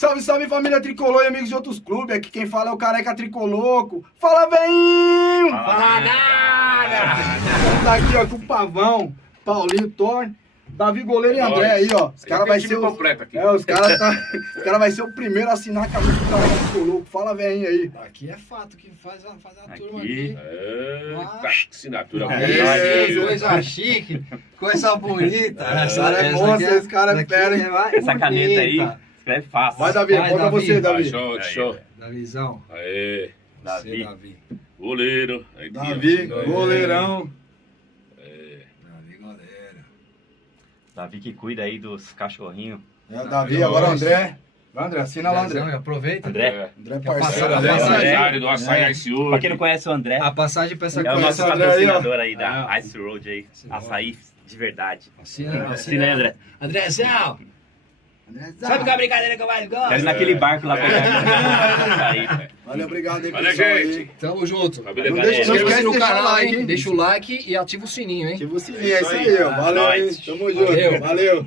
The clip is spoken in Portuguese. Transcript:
Salve, salve família tricolor e amigos de outros clubes. Aqui quem fala é o Careca Tricoloco. Fala, veinho! Fala nada! Estamos aqui, ó, com o Pavão, Paulinho, Torne, Davi Goleiro e André aí, ó. Os caras vai ser o completo aqui. os cara vai ser o primeiro a assinar a camisa do Careca Tricoloco. Fala, veinho aí. Aqui é fato que faz a turma aqui. Eita, assinatura. Coisa chique, coisa bonita. Essa é monstro, esse cara é fera, hein? Essa caneta aí escreve fácil. Vai, Davi, Vai, conta Davi. você, Davi. Show. Davizão. Aê, Davi. Davi. goleiro. Aqui, Davi, ó. goleirão. Davi, goleiro. Davi que cuida aí dos cachorrinhos. É o Davi, agora o André. Vai, André, assina lá, André. Aproveita. André. André Quer passar parceiro, a André. passagem? Aniversário do Açaí Ice Pra quem não conhece o André, A passagem pra essa é o coisa. nosso André aí, ó. patrocinador aí da Ah. Ice Road aí. Sim, Açaí de verdade. Assina, Assina aí, André. Andrezão, André, sabe qual é a brincadeira que eu mais Quero ir gosto? naquele barco lá pegar açaí. Valeu, obrigado aí, Valeu, pessoal gente. aí. Tamo junto. Família Não Careca. deixa- não Inscreva-se no de deixar canal, o like, hein? hein? Deixa o like e ativa o sininho, hein? Ativa o sininho, é isso aí, ó. Valeu, Nóis. hein? Tamo junto. Valeu. Valeu.